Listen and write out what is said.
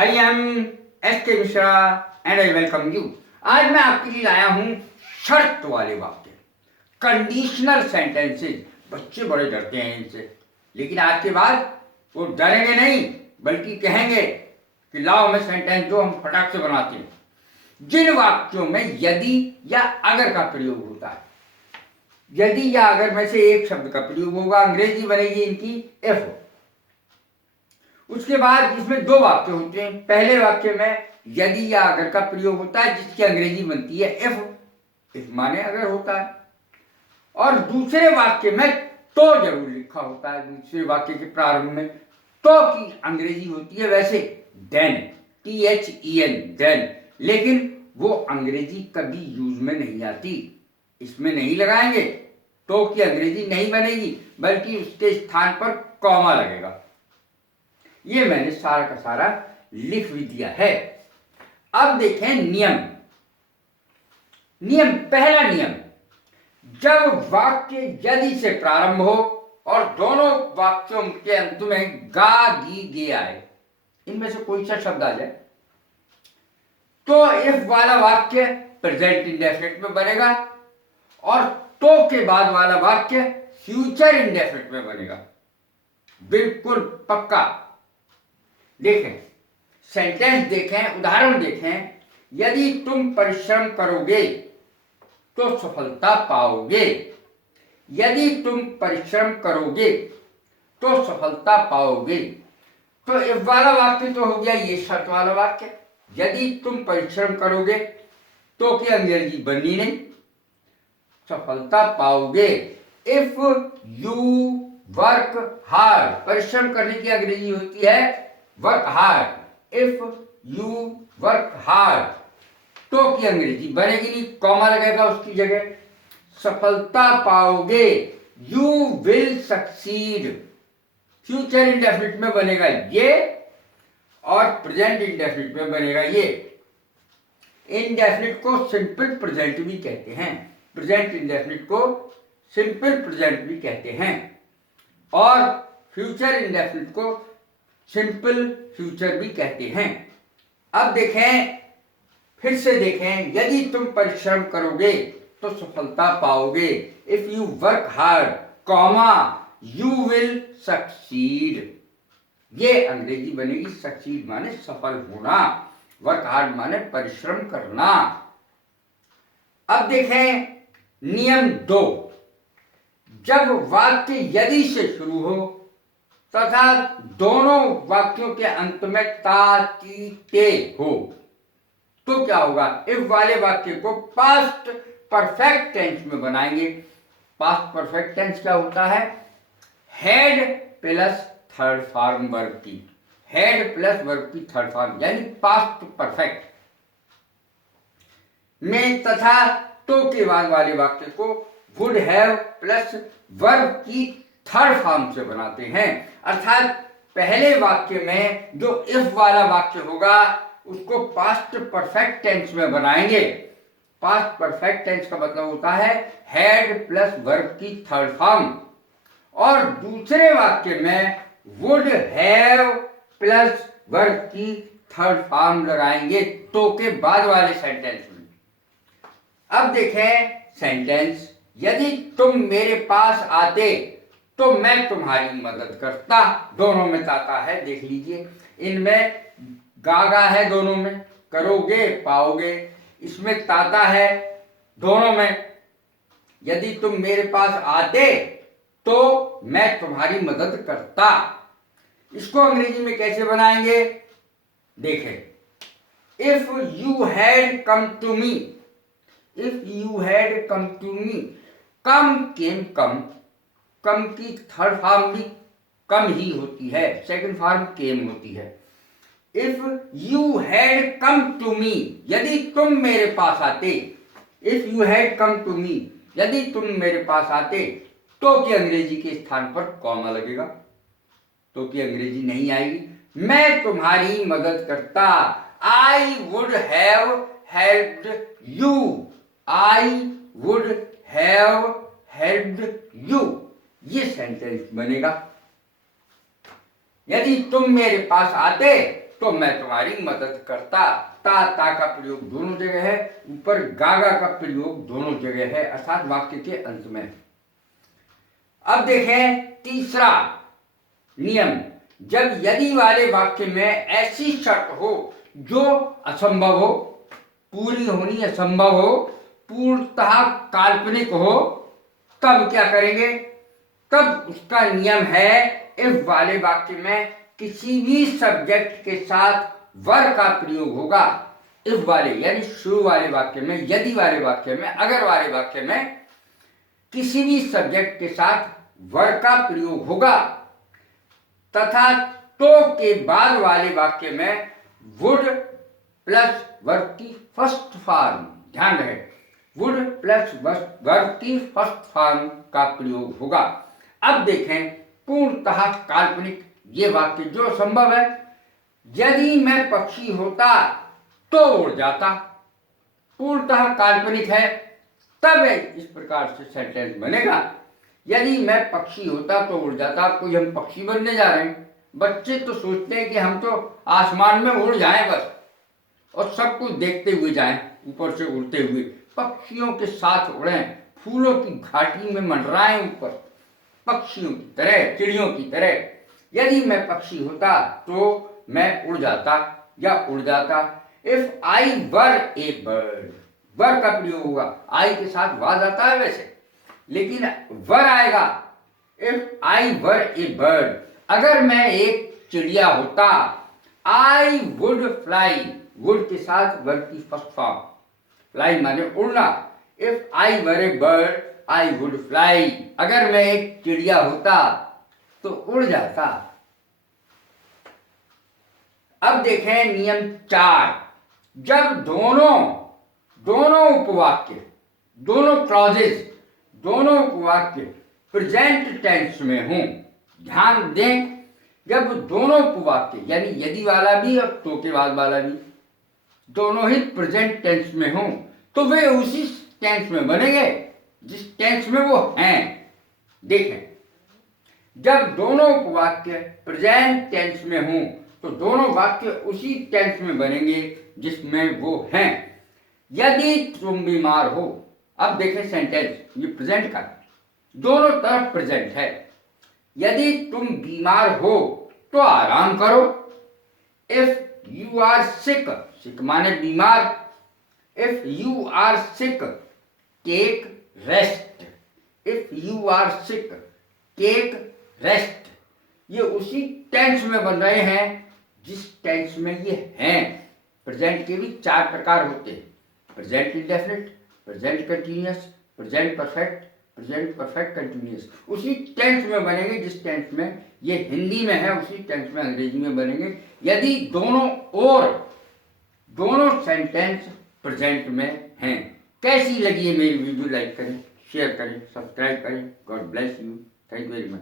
I am S के Mishra and I welcome you. आज मैं आपके लिए लाया हूं शर्त वाले वाक्य, कंडीशनल सेंटेंसेस। बच्चे बड़े डरते हैं इनसे, लेकिन आज के बाद वो डरेंगे नहीं, बल्कि कहेंगे कि लाओ हमें सेंटेंस जो हम फटाक से बनाते हैं। जिन वाक्यों में यदि या अगर का प्रयोग होता है, यदि या अगर में से एक शब्द का प्रयोग होगा, अंग्रेजी बनेगी इनकी एफ। उसके बाद इसमें दो वाक्य होते हैं। पहले वाक्य में यदि या अगर का प्रयोग होता है, जिसकी अंग्रेजी बनती है इफ। इफ माने अगर होता है। और दूसरे वाक्य में तो जरूर लिखा होता है। दूसरे वाक्य के प्रारंभ में तो की अंग्रेजी होती है वैसे देन, THEN, देन। लेकिन वो अंग्रेजी कभी यूज में नहीं आती। इसमें नहीं लगाएंगे तो की अंग्रेजी नहीं बनेगी, बल्कि उसके स्थान पर कॉमा लगेगा। ये मैंने सारा का सारा लिख भी दिया है। अब देखें नियम। पहला नियम, जब वाक्य यदि से प्रारंभ हो और दोनों वाक्यों के अंत में गा गी गे आए, इनमें से कोई सा शब्द आ जाए, तो इफ वाला वाक्य प्रेजेंट इंडेफिनिट में बनेगा और तो के बाद वाला वाक्य फ्यूचर इंडेफिनिट में बनेगा। बिल्कुल पक्का। देखें, सेंटेंस देखें, उदाहरण देखें। यदि तुम परिश्रम करोगे तो सफलता पाओगे। यदि तुम परिश्रम करोगे तो सफलता पाओगे। तो इफ वाला वाक्य तो हो गया ये शर्त वाला वाक्य। यदि तुम परिश्रम करोगे तो की अंग्रेजी बननी नहीं, सफलता पाओगे। इफ यू वर्क हार्ड, परिश्रम करने की अंग्रेजी होती है work hard. If you work hard, तो की अंग्रेजी बनेगी नहीं, कॉमा लगेगा उसकी जगह। सफलता पाओगे, you will succeed. Future indefinite में बनेगा ये और प्रेजेंट इंडेफिनिट में बनेगा ये। इंडेफिनिट को सिंपल प्रेजेंट भी कहते हैं, प्रेजेंट इंडेफिनिट को सिंपल प्रेजेंट भी कहते हैं, और फ्यूचर इंडेफिनिट को सिंपल फ्यूचर भी कहते हैं। अब देखें, फिर से देखें। यदि तुम परिश्रम करोगे तो सफलता पाओगे। If you work hard, comma, you will succeed. ये अंग्रेजी बनेगी सक्सीड माने सफल होना, वर्क हार्ड माने परिश्रम करना। अब देखें नियम 2, जब वाक्य यदि से शुरू हो तथा दोनों वाक्यों के अंत में ता ती ते हो, तो क्या होगा? इफ वाले वाक्य को पास्ट परफेक्ट टेंस में बनाएंगे। पास्ट परफेक्ट टेंस क्या होता है? Head plus third form verb की, हेड प्लस वर्ब की थर्ड फॉर्म, यानी पास्ट परफेक्ट में। तथा तो के बाद वाले वाक्य को वुड हैव प्लस वर्ब की थर्ड फॉर्म से बनाते हैं। अर्थात पहले वाक्य में जो इफ वाला वाक्य होगा उसको पास्ट परफेक्ट टेंस में बनाएंगे। पास्ट परफेक्ट टेंस का मतलब होता है हैड प्लस वर्ब की थर्ड फॉर्म, और दूसरे वाक्य में वुड हैव प्लस वर्ब की थर्ड फॉर्म लगाएंगे तो के बाद वाले सेंटेंस में। अब देखें सेंटेंस, यदि तुम मेरे पास आते तो मैं तुम्हारी मदद करता। दोनों में ताता है, देख लीजिए। इनमें गागा है दोनों में, करोगे पाओगे। इसमें ताता है दोनों में। यदि तुम मेरे पास आते तो मैं तुम्हारी मदद करता। इसको अंग्रेजी में कैसे बनाएंगे? देखें, if you had come to me, if you had come to me, come came come, come की थर्ड फॉर्म भी कम ही होती है, सेकंड फॉर्म केम होती है। If you had come to me, यदि तुम मेरे पास आते। If you had come to me, यदि तुम मेरे पास आते, तो की अंग्रेजी के स्थान पर कॉमा लगेगा, तो की अंग्रेजी नहीं आएगी। मैं तुम्हारी मदद करता, I would have helped you, I would have helped you. ये सेंटेंस बनेगा। यदि तुम मेरे पास आते तो मैं तुम्हारी मदद करता। ता का प्रयोग दोनों जगह है, ऊपर गागा का प्रयोग दोनों जगह है, अर्थात वाक्य के अंत में। अब देखें तीसरा नियम, जब यदि वाले वाक्य में ऐसी शर्त हो जो असंभव हो, पूरी होनी असंभव हो, पूर्णतः काल्पनिक हो, तब क्या करेंगे? तब उसका नियम है इफ वाले वाक्य में किसी भी सब्जेक्ट के साथ वर का प्रयोग होगा। इफ वाले यानी शुरू वाले वाक्य में, यदि वाले वाक्य में, अगर वाले वाक्य में किसी भी सब्जेक्ट के साथ वर का प्रयोग होगा तथा तो के बाद वाले वाक्य में वुड प्लस वर्ब की फर्स्ट फॉर्म, ध्यान रहे, वुड प्लस वर्ब की फर्स्ट फॉर्म का प्रयोग होगा। अब देखें पूर्णतः काल्पनिक ये वाक्य जो संभव है, यदि मैं पक्षी होता तो उड़ जाता, पूर्णतः काल्पनिक है, तब इस प्रकार से सेंटेंस बनेगा। यदि मैं पक्षी होता तो उड़ जाता, कोई हम पक्षी बनने जा रहे हैं, बच्चे तो सोचते हैं कि हम तो आसमान में उड़ जाएं बस और सब कुछ देखते हुए जाएं, ऊपर से उड़ते हुए पक्षियों के साथ उड़ें, फूलों की घाटी में मंडराएं ऊपर पक्षियों की तरह, चिड़ियों की तरह। यदि मैं पक्षी होता तो मैं उड़ जाता या उड़ जाता। If I were A bird, वर का प्रयोग होगा, आई के साथ वाज आता है वैसे, लेकिन वर आएगा। If I were A bird, अगर मैं एक चिड़िया होता, आई वुड फ्लाई, वुड के साथ वर्ब की फर्स्ट फॉर्म, फ्लाई माने उड़ना। If I were A bird I would fly, अगर मैं एक चिड़िया होता तो उड़ जाता। अब देखें नियम 4, जब दोनों उपवाक्य, दोनों क्लॉजेज, दोनों उपवाक्य प्रेजेंट टेंस में हों, ध्यान दें, जब दोनों उपवाक्य यानी यदि वाला भी और तो के बाद वाला भी दोनों ही प्रेजेंट टेंस में हों तो वे उसी टेंस में बनेंगे जिस टेंस में वो हैं। देखें, जब दोनों उपवाक्य प्रेजेंट टेंस में हों तो दोनों वाक्य उसी टेंस में बनेंगे जिसमें वो हैं। यदि तुम बीमार हो, अब देखें सेंटेंस, ये प्रेजेंट का दोनों तरफ प्रेजेंट है। यदि तुम बीमार हो तो आराम करो। If you are sick, sick माने बीमार, if you are sick take rest, if you are sick take rest, ये उसी टेंस में बन रहे हैं जिस टेंस में ये हैं। प्रेजेंट के भी 4 प्रकार होते हैं, present indefinite, present continuous, present perfect, present perfect continuous. उसी टेंस में बनेंगे जिस टेंस में ये हिंदी में है, उसी टेंस में अंग्रेजी में बनेंगे। यदि दोनों सेंटेंस प्रेजेंट में हैं। कैसी लगी है मेरी वीडियो? लाइक करें, शेयर करें, सब्सक्राइब करें। God bless you, thank you very much.